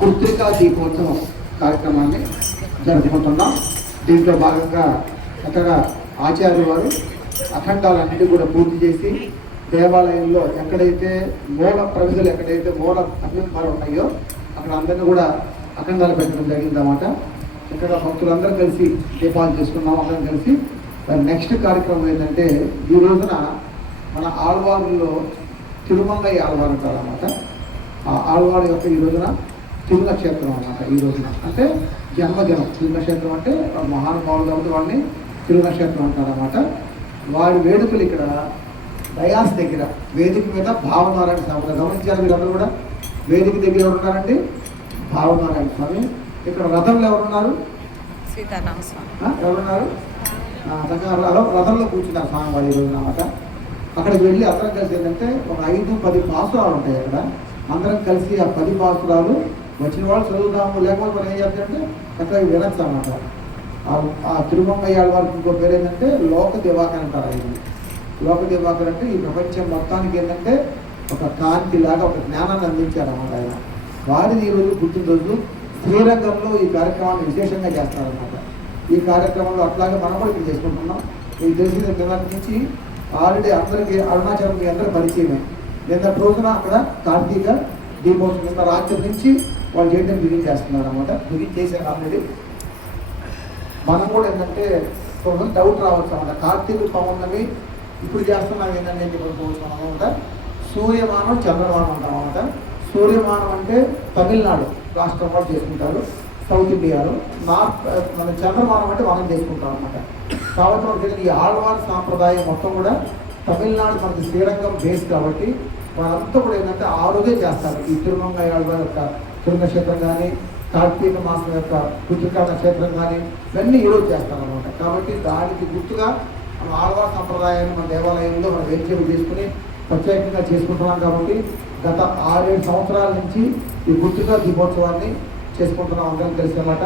కృత్రికా దీపోత్సవం కార్యక్రమాన్ని జరుపుకుంటున్నాం. దీంట్లో భాగంగా చక్కగా ఆచార్య వారు అఖండాలన్నిటి కూడా పూర్తి చేసి దేవాలయంలో ఎక్కడైతే మూల ప్రవిధులు ఎక్కడైతే మూల అభ్యంతరాలు ఉన్నాయో అక్కడ అందరినీ కూడా అఖండాలు పెట్టడం జరిగిందన్నమాట. చక్కగా భక్తులందరూ కలిసి దీపాలు చేసుకున్నాం అందరం కలిసి. నెక్స్ట్ కార్యక్రమం ఏంటంటే ఈ రోజున మన ఆళ్వారులో తిరుమంగయ్య ఆళ్వారు అంటారన్నమాట. ఆ ఆళ్వారు యొక్క ఈ రోజున తిరునక్షత్రం అన్నమాట. ఈ రోజున అంటే జన్మదినం. తిరునక్షత్రం అంటే మహానుభావులు కాబట్టి వాడిని తిరునక్షత్రం అంటారన్నమాట. వారి వేడుకలు ఇక్కడ డయాస్ దగ్గర వేదిక మీద భావనారాయణ స్వామి గమనించారు. మీరందరూ కూడా వేదిక దగ్గర ఎవరున్నారండి? భావనారాయణ స్వామి. ఇక్కడ రథంలో ఎవరున్నారు? సీతారామ స్వామి. ఎవరున్నారు? రథంలో కూర్చున్నారు స్వామి వారి ఈరోజు అన్నమాట. అక్కడికి వెళ్ళి అందరం కలిసి ఏంటంటే ఒక 5-10 పాసురాలు ఉంటాయి అక్కడ. అందరం కలిసి ఆ 10 పాసురాలు వచ్చిన వాళ్ళు చదువుతాము, లేకపోతే మనం ఏం చేస్తామంటే చక్కగా వినొచ్చు అన్నమాట. ఆ తిరుమంగయ్య వారికి ఇంకో పేరు ఏంటంటే లోక దివాకర్ అంటారు. ఆయన లోక దివాకర్ అంటే ఈ ప్రపంచం మొత్తానికి ఏంటంటే ఒక కాంతి లాగా ఒక జ్ఞానాన్ని అందించారన్నమాట ఆయన. వారిని ఈరోజు పుట్టినరోజు శ్రీరంగంలో ఈ కార్యక్రమాన్ని విశేషంగా చేస్తారన్నమాట. ఈ కార్యక్రమంలో అట్లాగే మనం కూడా ఇక్కడ చేసుకుంటున్నాం. మీకు తెలిసిన నిన్నటి నుంచి ఆల్రెడీ అందరికీ అరుణాచలం మీ అందరూ పరిచయమే. నిన్నటి రోజున అక్కడ కార్తీక దీపోత్సవం నిన్న రాత్రి నుంచి వాళ్ళు చేయడం బిగిన్ చేస్తున్నారు అనమాట. బిగిన్ చేశారు ఆల్రెడీ. మనం కూడా ఏంటంటే కొంచెం డౌట్ రావచ్చు అన్నమాట. కార్తీక పౌర్ణమి ఇప్పుడు చేస్తున్నాం ఏంటంటే చెప్పుకోవచ్చు అనమాట. సూర్యమానం చంద్రమానం అంటాం అనమాట. సూర్యమానం అంటే తమిళనాడు రాష్ట్రం వాళ్ళు చేసుకుంటారు, సౌత్ ఇండియాలో. మన చంద్రమానం అంటే మనం చేసుకుంటాం అనమాట. కాబట్టి ఈ ఆళ్వార్ సాంప్రదాయం మొత్తం కూడా తమిళనాడు మనకి శ్రీరంగం బేస్ కాబట్టి వాళ్ళంతా కూడా ఏంటంటే ఆ రోజే చేస్తారు. ఈ తిరుమంగయ్య ఆళ్వార్ యొక్క తిరునక్షత్రం కానీ కార్తీక మాసం యొక్క కృతికా నక్షత్రం కానీ ఇవన్నీ ఈరోజు చేస్తారనమాట. కాబట్టి దానికి గుర్తుగా మన ఆళ్వార్ సంప్రదాయాన్ని మన దేవాలయంలో మనం వేంచేపు చేసుకుని ప్రత్యేకంగా చేసుకుంటున్నాం. కాబట్టి గత 6-7 సంవత్సరాల నుంచి ఈ కృతికా దీపోత్సవాన్ని చేసుకుంటున్నాం అందరం కలిసి అన్నమాట.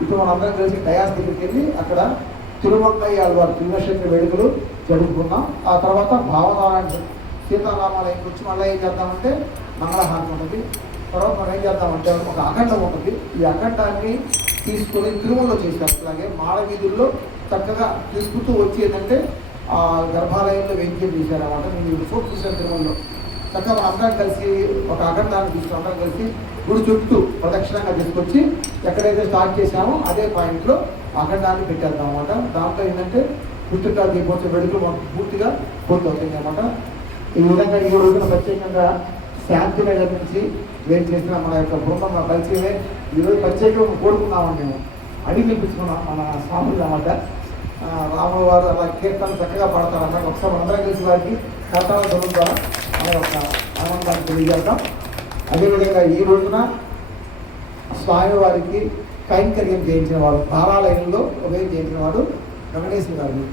ఇప్పుడు మనం అందరం కలిసి డయాస్ దగ్గరికి వెళ్ళి అక్కడ తిరుమంగయ్య ఆళ్వార్ తిరునక్షత్ర వేడుకలు జరుపుకున్నాం. ఆ తర్వాత భావనారాయణ సీతారామాలయం వచ్చి మళ్ళీ ఏం చేద్దామంటే మంగళహారతి ఉంటుంది. తర్వాత మనం ఏం చేద్దామంటే ఒక అఖండం ఉంటుంది. ఈ అఖండాన్ని తీసుకొని తిరుమలలో చేశారు. అలాగే మాడ వీధుల్లో చక్కగా తీసుకుంటూ వచ్చి ఏంటంటే ఆ గర్భాలయంలో వెంకీ చేశారన్నమాట. నేను ఫోక్ చూశాను తిరుమలలో. చక్కగా మనం అందరం కలిసి ఒక అఖండాన్ని తీసుకుని అందరం కలిసి గుడి చుట్టూ ప్రదక్షిణంగా తీసుకొచ్చి ఎక్కడైతే స్టార్ట్ చేశామో అదే పాయింట్లో అఖండాన్ని పెట్టేద్దాం అన్నమాట. దాంట్లో ఏంటంటే కృతికా దీపోత్సవ వేడుకలు మనకు పూర్తిగా పూర్తవుతుంది అన్నమాట. ఈ విధంగా ఈ రోజున ప్రత్యేకంగా శాంతినగర్ నుంచి వేరు చేసిన మన యొక్క బృందం మన పరిచయమే. ఈరోజు ప్రత్యేకంగా కోరుకున్నామని మేము అడిగి నింపించుకున్నాం మన స్వాములు అన్నమాట. రాముల వారు అలా కీర్తన చక్కగా పడతారన్నమాట. ఒకసారి అందరం కలిసి వారికి కర్తాల ద్వారా మన యొక్క ఆనందాన్ని తెలియజేద్దాం. అదేవిధంగా ఈ రోజున స్వామివారికి కైంకర్యం చేయించిన వాడు బాలాలయంలో ఉదయం చేయించిన వాడు వెంకటేశ్వర గారు.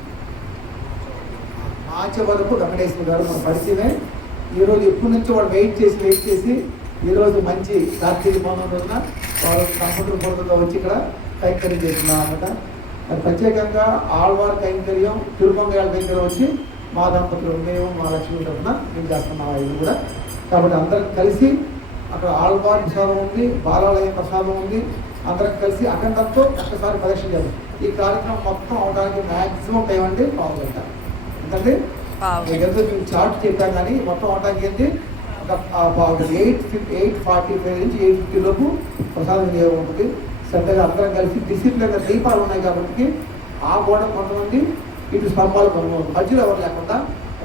మార్చి వరకు వెంకటేశ్వర గారు మన పరిచయమే. ఈరోజు ఎప్పటి నుంచో వాడు వెయిట్ చేసి ఈరోజు మంచి కార్తీక పౌర్ణమి రోజున వారు కంప్యూటర్ పూర్వకంగా వచ్చి ఇక్కడ కైంకర్యం చేస్తున్నారు అన్నమాట. అది ప్రత్యేకంగా ఆళ్వార్ కైంకర్యం తిరుమంగయ్య కైంకర్యం వచ్చి మా దంపతులు మేము మా లక్ష్మీ తరఫున మేము చేస్తున్నాం ఇది కూడా. కాబట్టి అందరం కలిసి అక్కడ ఆళ్వార్ ప్రసాదం ఉంది, బాలాలయం ప్రసాదం ఉంది. అందరం కలిసి అఖండంతో ఒక్కసారి ప్రదక్షిణ చేద్దాం. ఈ కార్యక్రమం మొత్తం అవడానికి మ్యాక్సిమం టైం అంటే 1 గంట. ఎందుకంటే మీకంతా మేము చార్ట్ చెప్పాం కానీ మొత్తం అవడానికి ఏంటి ఒక 8:45 నుంచి 8:50 లోపు ప్రసాదం వినియోగం ఉంటుంది. శ్రద్ధగా అందరం కలిసి డిసిప్లిన్గా దీపాలు ఉన్నాయి కాబట్టి ఆ గోడ కొంతమంది ఇటు స్తంభాలు కొంతమంది మధ్యలో ఎవరు లేకుండా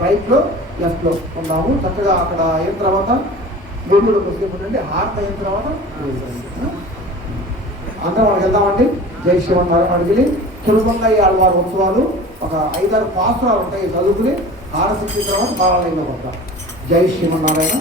రైట్లో లెఫ్ట్లో ఉన్నాము. చక్కగా అక్కడ అయిన తర్వాత మూడులో కొద్దిసేపు ఉండండి. హార్ట్ అయిన తర్వాత అందరం మనకి వెళ్దామండి. జై శివనారాయణ అడిగి తిరుమంగయ్య ఆళ్వార్ ఉత్సవాలు ఒక 5-6 పాసురాలు ఉంటాయి. చదువుకుని హారతి తర్వాత బాలాలయంలో పడతాం. జై శ్రీమన్నారాయణ.